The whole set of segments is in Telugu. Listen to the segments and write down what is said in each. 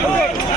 Oh.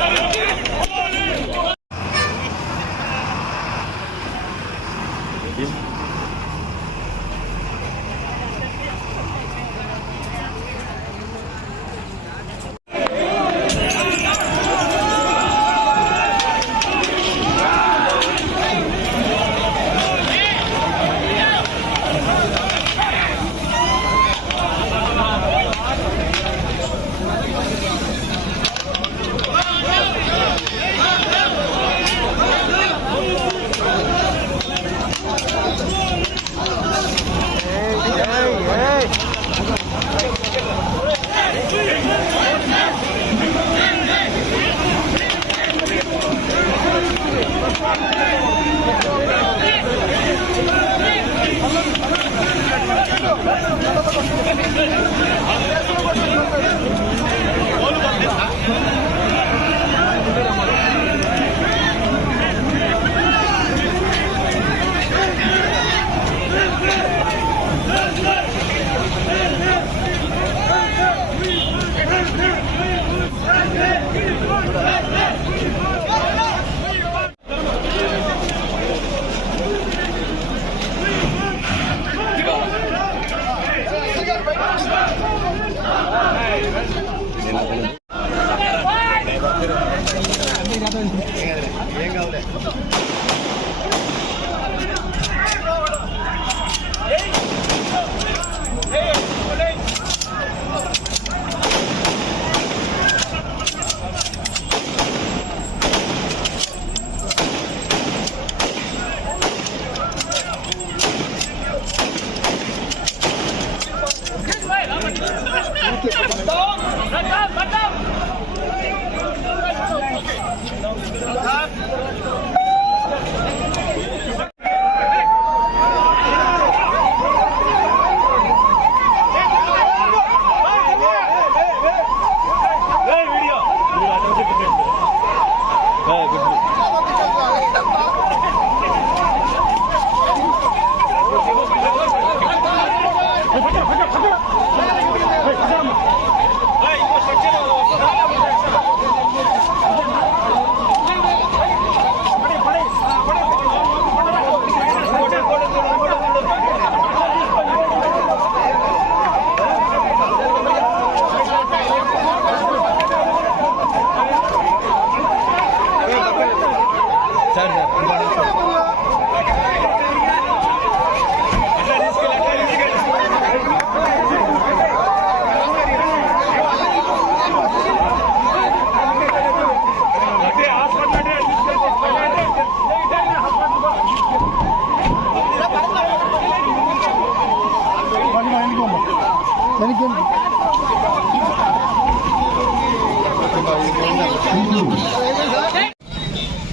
Let's go.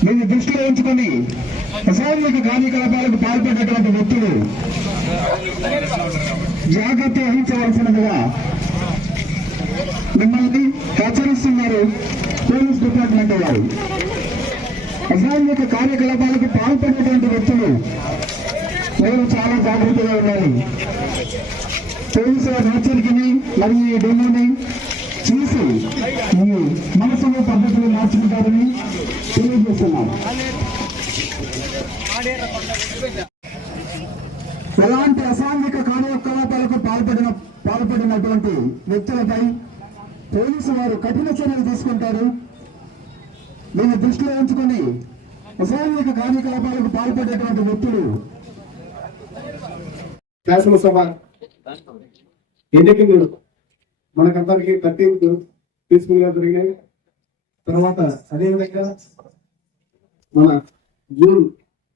దీన్ని దృష్టిలో ఉంచుకొని అసాంఘిక కార్యకలాపాలకు పాల్పడేటువంటి వ్యక్తులు జాగ్రత్త వహించవలసినదిగా మిమ్మల్ని హెచ్చరిస్తున్నారు పోలీస్ డిపార్ట్మెంట్ వారు. అసాంఘిక కార్యకలాపాలకు పాల్పడేటువంటి వ్యక్తులు మీరు చాలా జాగ్రత్తగా ఉండాలి. పోలీసుల హెచ్చరికని మరియు ఈ డెమోని చూసి మీ మనసులో పద్ధతులు మార్చుకుంటారని తెలియజేస్తున్నారు ఎలాంటి అసాంఘిక కార్యకలాపాలకు పాల్పడిన పాల్పడినటువంటి వ్యక్తులపై పోలీసు వారు కఠిన చర్యలు తీసుకుంటారు. దీన్ని దృష్టిలో ఉంచుకొని అసాంఘిక కార్యకలాపాలకు పాల్పడేటువంటి వ్యక్తులు శాసనసభ ఎన్నికలు మనకందరికి థర్టీన్త్ పీస్ఫుల్గా జరిగాయి తర్వాత అదేవిధంగా మన జూన్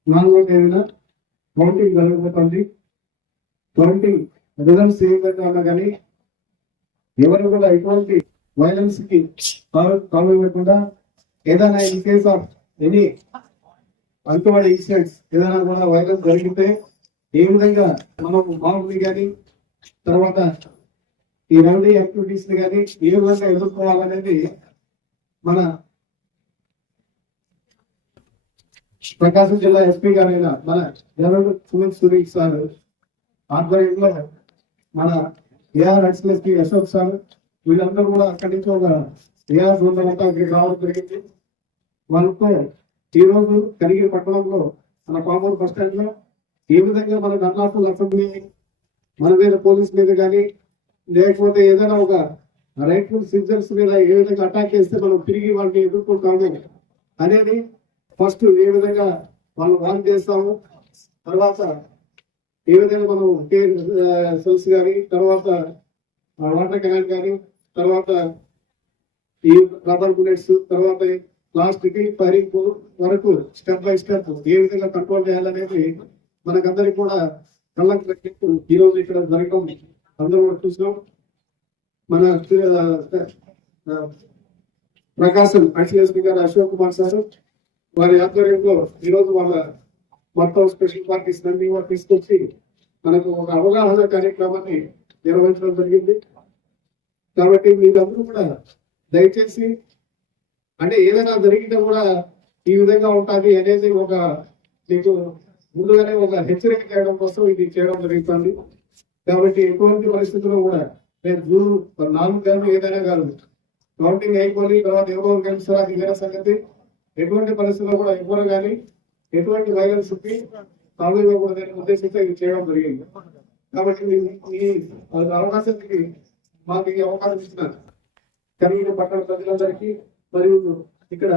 నాలుగో తేదీన కౌంటింగ్ జరగబోతోంది. కౌంటింగ్ రిజల్ట్స్ ఏ విధంగా ఉన్నా కానీ ఎవరు కూడా ఎటువంటి వైలెన్స్కి కావ్వకుండా ఏదైనా ఇన్ కేస్ ఆఫ్ ఎనీ అనుకోబడి ఇన్సిడెంట్స్ ఏదైనా కూడా వైలెన్స్ జరిగితే ఏ విధంగా మనం మామూలు కానీ తర్వాత ఈ రౌడీ యాక్టివిటీస్ని కానీ ఏ విధంగా ఎదుర్కోవాలనేది మన ప్రకాశం జిల్లా ఎస్పీ గారైన మన జనరల్ సునీల్ సునీల్ సార్ ఆధ్వర్యంలో మన AR additional SP Ashok sir వీళ్ళందరూ కూడా అక్కడి నుంచి ఒక ఏఆర్ బృందం అంతా ఇక్కడికి రావడం జరిగింది. వాళ్ళతో ఈ రోజు కనిగిరి పట్టణంలో మన పామూరు బస్ స్టాండ్లో ఏ విధంగా మన కర్ణాటక అసెంబ్లీ మన మీద పోలీస్ మీద కానీ లేకపోతే ఏదైనా ఒక రైట్ఫుల్ సిటిజన్స్ మీద ఏ విధంగా అటాక్ చేస్తే మనం తిరిగి వాళ్ళని ఎదుర్కొంటాము అనేది ఫస్ట్ ఏ విధంగా మనం వాన్ చేస్తాము. తర్వాత ఏ విధంగా మనం కేర్ సెల్స్ కానీ తర్వాత వాటర్ క్యాన్ కానీ తర్వాత ఈ రబ్బర్ బుల్లెట్స్ తర్వాత లాస్ట్ పరింపు ఫైరింగ్ వరకు స్టెప్ బై స్టెప్ ఏ విధంగా కంట్రోల్ చేయాలనేది మనకందరికి కూడా కళ్ళకు కట్టినట్టు ఈ రోజు ఇక్కడ జరగడం అందరూ కూడా చూసినాం. మన ప్రకాశం అడిషనల్ గారు అశోక్ కుమార్ సార్ వారి ఆధ్వర్యంలో ఈరోజు వాళ్ళ మొత్తం స్పెషల్ పార్టీస్ అన్ని కూడా తీసుకొచ్చి మనకు ఒక అవగాహన కార్యక్రమాన్ని నిర్వహించడం జరిగింది. కాబట్టి మీరందరూ కూడా దయచేసి అంటే ఏదైనా జరిగినా కూడా ఈ విధంగా ఉంటుంది అనేది ఒక మీకు ముందుగానే ఒక హెచ్చరిక చేయడం కోసం ఇది చేయడం జరుగుతుంది. కాబట్టి ఎటువంటి పరిస్థితుల్లో కూడా నేను జూన్ నాలుగు గంటలు ఏదైనా కాదు కౌంటింగ్ అయిపోయి తర్వాత ఎవరో గెలుస్తారో అది వేరే సంగతి. ఎటువంటి పరిస్థితుల్లో కూడా ఎవరు కానీ ఎటువంటి వైలెన్స్కి తావివ్వకూడదనే ఉద్దేశంతో ఇది చేయడం జరిగింది. కాబట్టి ఈ అవకాశానికి మాకు ఈ అవకాశం ఇస్తున్నారు. కలిగిన పట్టణ ప్రజలందరికీ మరియు ఇక్కడ